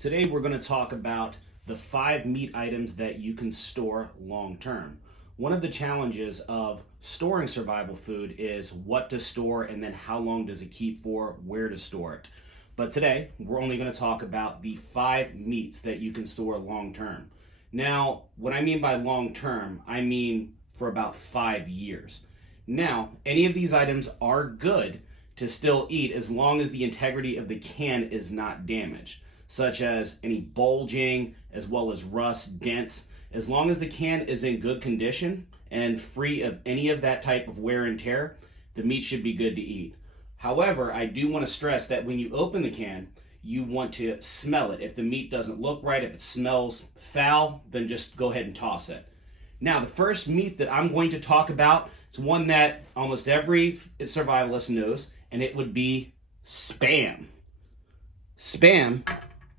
Today we're going to talk about the 5 meat items that you can store long term. One of the challenges of storing survival food is what to store and then how long does it keep for, where to store it. But today we're only going to talk about the 5 meats that you can store long term. Now, what I mean by long term, I mean for about 5 years. Now, any of these items are good to still eat as long as the integrity of the can is not damaged, such as any bulging, as well as rust, dents. As long as the can is in good condition and free of any of that type of wear and tear, the meat should be good to eat. However, I do want to stress that when you open the can, you want to smell it. If the meat doesn't look right, if it smells foul, then just go ahead and toss it. Now, the first meat that I'm going to talk about is one that almost every survivalist knows, and it would be Spam. Spam,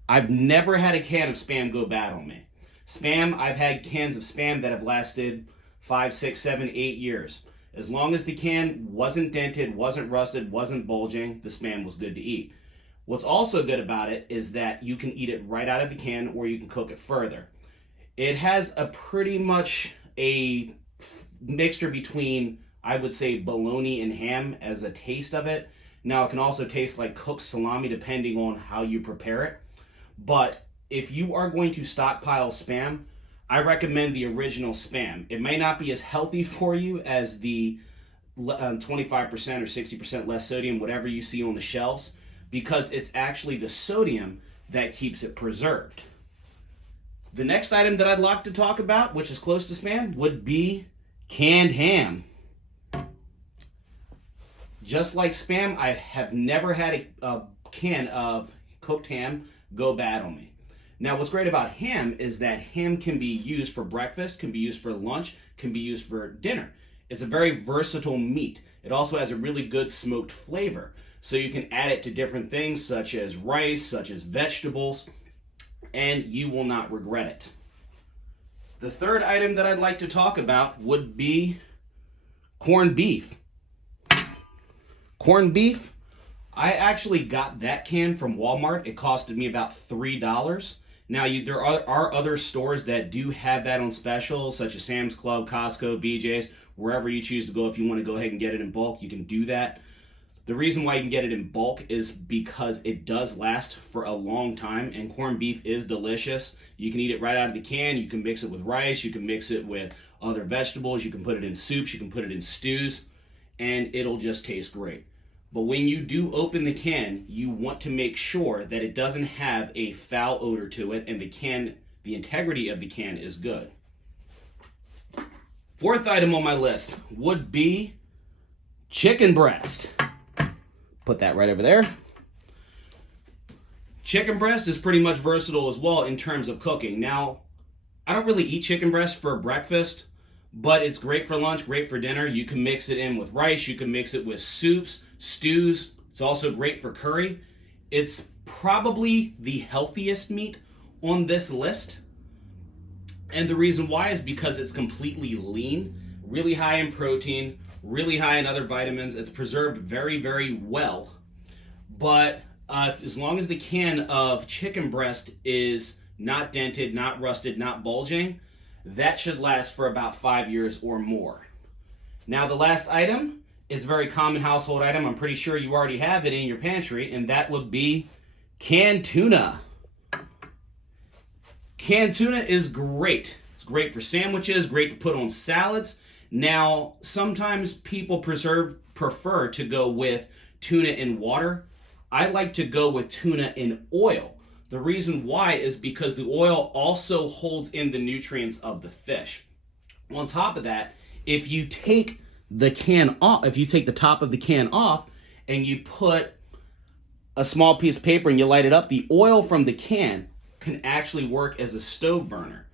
I've never had a can of Spam go bad on me. Spam, I've had cans of Spam that have lasted 5, 6, 7, 8 years. As long as the can wasn't dented, wasn't rusted, wasn't bulging, the Spam was good to eat. What's also good about it is that you can eat it right out of the can or you can cook it further. It has a pretty much a mixture between, I would say, bologna and ham as a taste of it. Now, it can also taste like cooked salami depending on how you prepare it. But if you are going to stockpile Spam, I recommend the original Spam. It may not be as healthy for you as the 25% or 60% less sodium, whatever you see on the shelves, because it's actually the sodium that keeps it preserved. The next item that I'd like to talk about, which is close to Spam, would be canned ham. Just like Spam, I have never had a can of cooked ham go bad on me. Now, what's great about ham is that ham can be used for breakfast, can be used for lunch, can be used for dinner. It's a very versatile meat. It also has a really good smoked flavor. So you can add it to different things such as rice, such as vegetables, and you will not regret it. The third item that I'd like to talk about would be corned beef. Corned beef, I actually got that can from Walmart. It costed me about $3. Now, there are other stores that do have that on special, such as Sam's Club, Costco, BJ's, wherever you choose to go. If you want to go ahead and get it in bulk, you can do that. The reason why you can get it in bulk is because it does last for a long time, and corned beef is delicious. You can eat it right out of the can. You can mix it with rice. You can mix it with other vegetables. You can put it in soups. You can put it in stews, and it'll just taste great. But when you do open the can, you want to make sure that it doesn't have a foul odor to it and the integrity of the can is good. Fourth item on my list would be chicken breast. Put that right over there. Chicken breast is pretty much versatile as well in terms of cooking. Now, I don't really eat chicken breast for breakfast, but it's great for lunch, great for dinner. You can mix it in with rice. You can mix it with soups, stews. It's also great for curry. It's probably the healthiest meat on this list. And the reason why is because it's completely lean, really high in protein, really high in other vitamins. It's preserved very, very well. But as long as the can of chicken breast is not dented, not rusted, not bulging, that should last for about 5 years or more. Now, the last item is a very common household item. I'm pretty sure you already have it in your pantry, and that would be canned tuna. Canned tuna is great. It's great for sandwiches, great to put on salads. Now, sometimes people prefer to go with tuna in water. I like to go with tuna in oil. The reason why is because the oil also holds in the nutrients of the fish. On top of that, if you take the can off, if you take the top of the can off and you put a small piece of paper and you light it up, the oil from the can can actually work as a stove burner.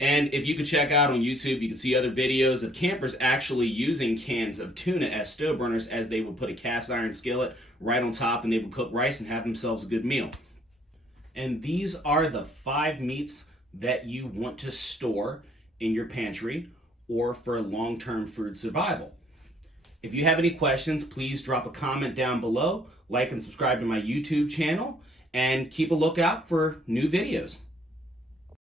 And if you could check out on YouTube, you can see other videos of campers actually using cans of tuna as stove burners, as they would put a cast iron skillet right on top and they would cook rice and have themselves a good meal. And these are the 5 meats that you want to store in your pantry or for long-term food survival. If you have any questions, please drop a comment down below, like and subscribe to my YouTube channel, and keep a lookout for new videos.